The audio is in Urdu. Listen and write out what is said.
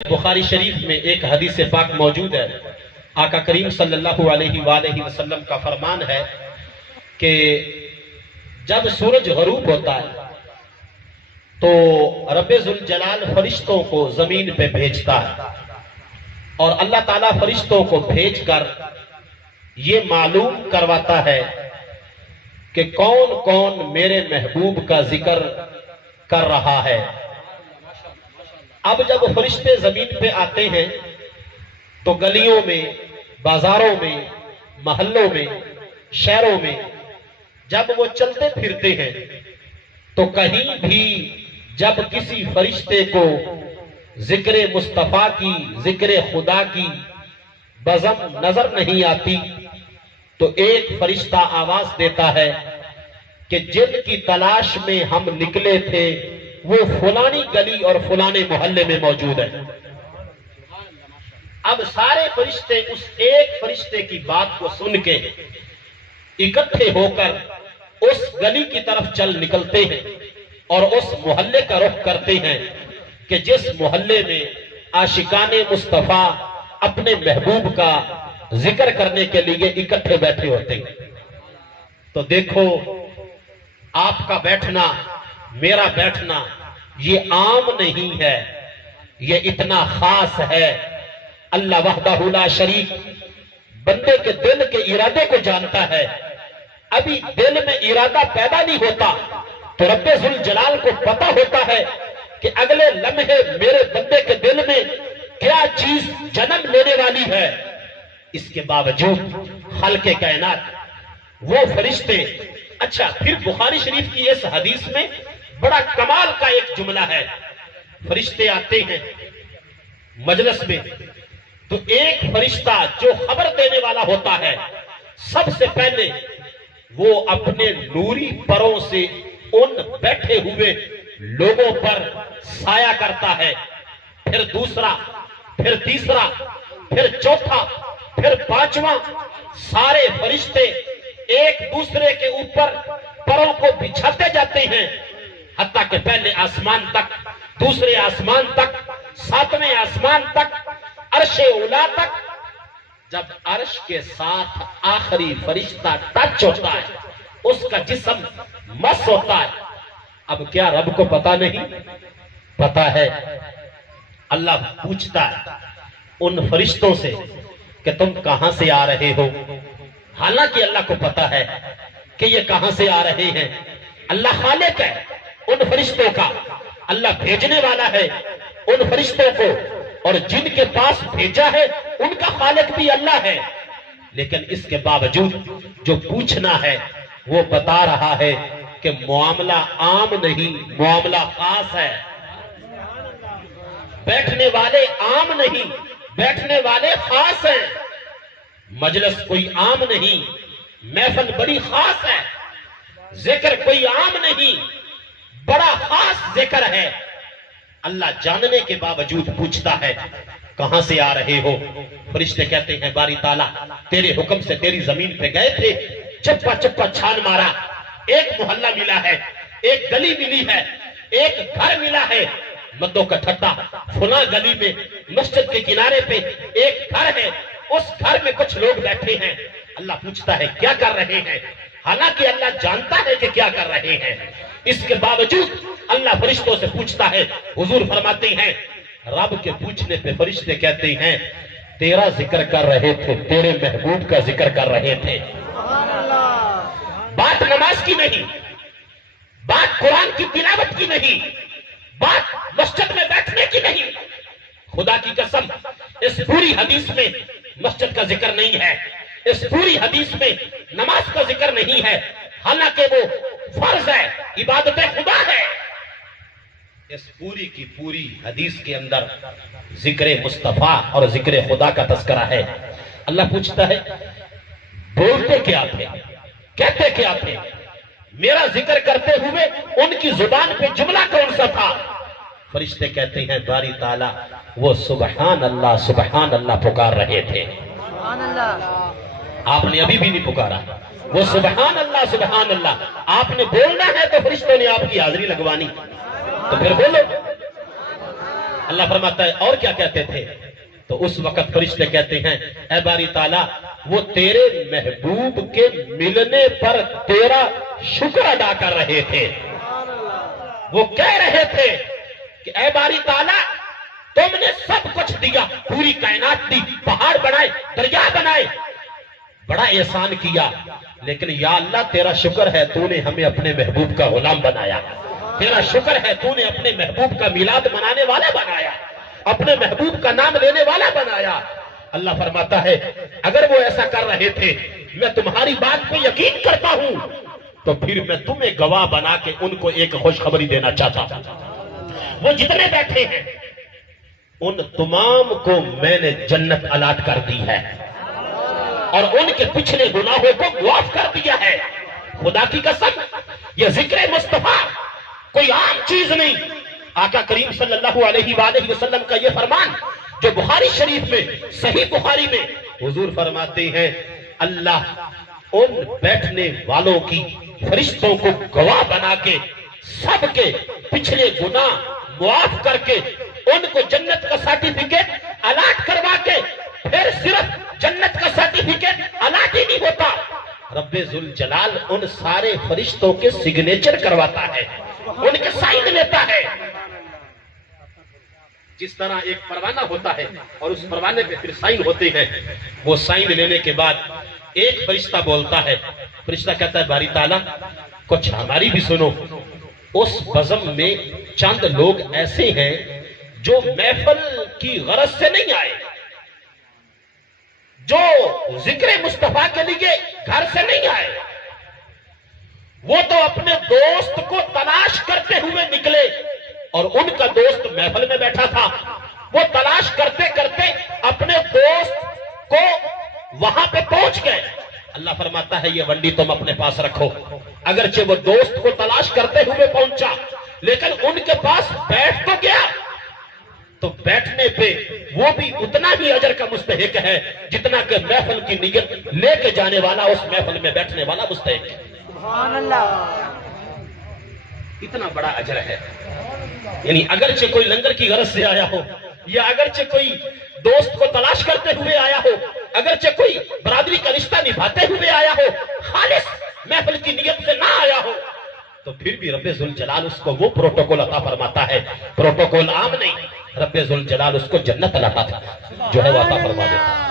بخاری شریف میں ایک حدیث پاک موجود ہے. آقا کریم صلی اللہ علیہ وآلہ وسلم کا فرمان ہے کہ جب سورج غروب ہوتا ہے تو رب ذوالجلال فرشتوں کو زمین پہ بھیجتا ہے اور اللہ تعالیٰ فرشتوں کو بھیج کر یہ معلوم کرواتا ہے کہ کون کون میرے محبوب کا ذکر کر رہا ہے. اب جب فرشتے زمین پہ آتے ہیں تو گلیوں میں، بازاروں میں، محلوں میں، شہروں میں جب وہ چلتے پھرتے ہیں تو کہیں بھی جب کسی فرشتے کو ذکر مصطفیٰ کی، ذکر خدا کی بزم نظر نہیں آتی تو ایک فرشتہ آواز دیتا ہے کہ جن کی تلاش میں ہم نکلے تھے وہ فلانی گلی اور فلانے محلے میں موجود ہے. اب سارے فرشتے اس ایک فرشتے کی بات کو سن کے اکٹھے ہو کر اس گلی کی طرف چل نکلتے ہیں اور اس محلے کا رخ کرتے ہیں کہ جس محلے میں عاشقان مصطفیٰ اپنے محبوب کا ذکر کرنے کے لیے اکٹھے بیٹھے ہوتے ہیں. تو دیکھو، آپ کا بیٹھنا، میرا بیٹھنا یہ عام نہیں ہے، یہ اتنا خاص ہے. اللہ وحدہ لا شریک بندے کے دل کے ارادے کو جانتا ہے. ابھی دل میں ارادہ پیدا نہیں ہوتا تو رب ذوالجلال کو پتا ہوتا ہے کہ اگلے لمحے میرے بندے کے دل میں کیا چیز جنم لینے والی ہے. اس کے باوجود خلق کائنات وہ فرشتے. اچھا، پھر بخاری شریف کی اس حدیث میں بڑا کمال کا ایک جملہ ہے. فرشتے آتے ہیں مجلس میں تو ایک فرشتہ جو خبر دینے والا ہوتا ہے سب سے پہلے وہ اپنے نوری پروں سے ان بیٹھے ہوئے لوگوں پر سایہ کرتا ہے. پھر دوسرا، پھر تیسرا، پھر چوتھا، پھر پانچواں. سارے فرشتے ایک دوسرے کے اوپر پروں کو بچھاتے جاتے ہیں حتیٰ کہ پہلے آسمان تک، دوسرے آسمان تک، ساتویں آسمان تک، عرش اولا تک. جب عرش کے ساتھ آخری فرشتہ ٹچ ہوتا ہے اس کا جسم مس ہوتا ہے. اب کیا رب کو پتا نہیں؟ پتا ہے. اللہ پوچھتا ہے ان فرشتوں سے کہ تم کہاں سے آ رہے ہو. حالانکہ اللہ کو پتا ہے کہ یہ کہاں سے آ رہے ہیں. اللہ خالق ہے ان فرشتوں کا، اللہ بھیجنے والا ہے ان فرشتوں کو، اور جن کے پاس بھیجا ہے ان کا خالق بھی اللہ ہے. لیکن اس کے باوجود جو پوچھنا ہے وہ بتا رہا ہے کہ معاملہ عام نہیں، معاملہ خاص ہے. بیٹھنے والے عام نہیں، بیٹھنے والے خاص ہیں. مجلس کوئی عام نہیں، محفل بڑی خاص ہے. ذکر کوئی عام نہیں، بڑا خاص ذکر ہے. اللہ جاننے کے باوجود پوچھتا ہے کہاں سے آ رہے ہو. فرشتے کہتے ہیں باری تعالیٰ تیرے حکم سے تیری زمین پہ گئے تھے، چپا چپا چھان مارا، ایک محلہ ملا ہے، ایک گلی ملی ہے، ایک گھر ملا ہے. مدوں کا ٹھٹا، فلاں گلی میں مسجد کے کنارے پہ ایک گھر ہے، اس گھر میں کچھ لوگ بیٹھے ہیں. اللہ پوچھتا ہے کیا کر رہے ہیں؟ حالانکہ اللہ جانتا ہے کہ کیا کر رہے ہیں. اس کے باوجود اللہ فرشتوں سے پوچھتا ہے. حضور فرماتے ہیں رب کے پوچھنے پہ فرشتے کہتے ہیں تیرا ذکر کر رہے تھے، تیرے محبوب کا ذکر کر رہے تھے. بات نماز کی نہیں، بات قرآن کی تلاوت کی نہیں، بات مسجد میں بیٹھنے کی نہیں. خدا کی قسم اس پوری حدیث میں مسجد کا ذکر نہیں ہے، اس پوری حدیث میں نماز کا ذکر نہیں ہے، حالانکہ وہ فرض ہے، عبادت خدا ہے. اس پوری کی پوری حدیث کے اندر ذکر مصطفیٰ اور ذکر خدا کا تذکرہ ہے. اللہ پوچھتا ہے بولتے کیا تھے، کہتے کیا تھے؟ میرا ذکر کرتے ہوئے ان کی زبان پہ جملہ کون سا تھا؟ فرشتے کہتے ہیں باری تعالیٰ وہ سبحان اللہ پکار رہے تھے. آپ نے ابھی بھی نہیں پکارا. وہ سبحان اللہ آپ نے بولنا ہے تو فرشتوں نے آپ کی حاضری لگوانی. تو پھر بولو. اللہ فرماتا ہے اور کیا کہتے تھے؟ تو اس وقت فرشتے کہتے ہیں اے باری تعالیٰ وہ تیرے محبوب کے ملنے پر تیرا شکر ادا کر رہے تھے. وہ کہہ رہے تھے کہ اے باری تعالیٰ تم نے سب کچھ دیا، پوری کائنات دی، پہاڑ بنائے، دریا بنائے، بڑا احسان کیا، لیکن یا اللہ تیرا شکر ہے تو نے ہمیں اپنے محبوب کا غلام بنایا، تیرا شکر ہے تو نے اپنے محبوب کا میلاد منانے والا بنایا، اپنے محبوب کا نام لینے والا بنایا. اللہ فرماتا ہے اگر وہ ایسا کر رہے تھے، میں تمہاری بات پہ یقین کرتا ہوں، تو پھر میں تمہیں گواہ بنا کے ان کو ایک خوشخبری دینا چاہتا ہوں. وہ جتنے بیٹھے ہیں ان تمام کو میں نے جنت الاٹ کر دی ہے اور ان کے پچھلے گناہوں کو معاف کر دیا ہے. خدا کی قسم یہ ذکر مصطفیٰ کوئی عام چیز نہیں. آقا کریم صلی اللہ علیہ وآلہ وسلم کا یہ فرمان جو بخاری شریف میں، صحیح بخاری میں حضور فرماتے ہیں اللہ ان بیٹھنے والوں کی فرشتوں کو گواہ بنا کے سب کے پچھلے گناہ معاف کر کے ان کو جنت کا سرٹیفکیٹ الاٹ کروا کے، پھر صرف جنت کا سرٹیفکیٹ الاٹ ہی نہیں ہوتا، رب ذوالجلال ان سارے فرشتوں کے سگنیچر کرواتا ہے، ان کے سائن لیتا ہے. جس طرح ایک پروانہ ہوتا ہے اور اس پروانے پہ پھر سائن ہوتے ہیں، وہ سائن لینے کے بعد ایک فرشتہ بولتا ہے، فرشتہ کہتا ہے باری تعالیٰ کچھ ہماری بھی سنو. اس بزم میں چند لوگ ایسے ہیں جو محفل کی غرض سے نہیں آئے، جو ذکر مصطفیٰ کے لیے گھر سے نہیں آئے، وہ تو اپنے دوست کو تلاش کرتے ہوئے نکلے اور ان کا دوست محفل میں بیٹھا تھا. وہ تلاش کرتے کرتے اپنے دوست کو وہاں پہ پہنچ گئے. اللہ فرماتا ہے یہ ونڈی تم اپنے پاس رکھو. اگرچہ وہ دوست کو تلاش کرتے ہوئے پہنچا لیکن ان کے پاس بیٹھ تو گیا، تو بیٹھنے پہ وہ بھی اتنا ہی اجر کا مستحق ہے جتنا کہ محفل کی نیت لے کے جانے والا اس محفل میں بیٹھنے والا مستحق ہے. سبحان اللہ. اتنا بڑا اجر ہے. یعنی اگرچہ کوئی لنگر کی غرض سے آیا ہو، یا اگرچہ کوئی دوست کو تلاش کرتے ہوئے آیا ہو، اگرچہ کوئی برادری کا رشتہ نبھاتے ہوئے آیا ہو، خالص محفل کی نیت سے نہ آیا ہو، تو پھر بھی رب ذوالجلال اس کو وہ پروٹوکول عطا فرماتا ہے. پروٹوکول عام نہیں، رب ذوالجلال اس کو جنت عطا جو ہے وہ عطا فرما دیتا ہے.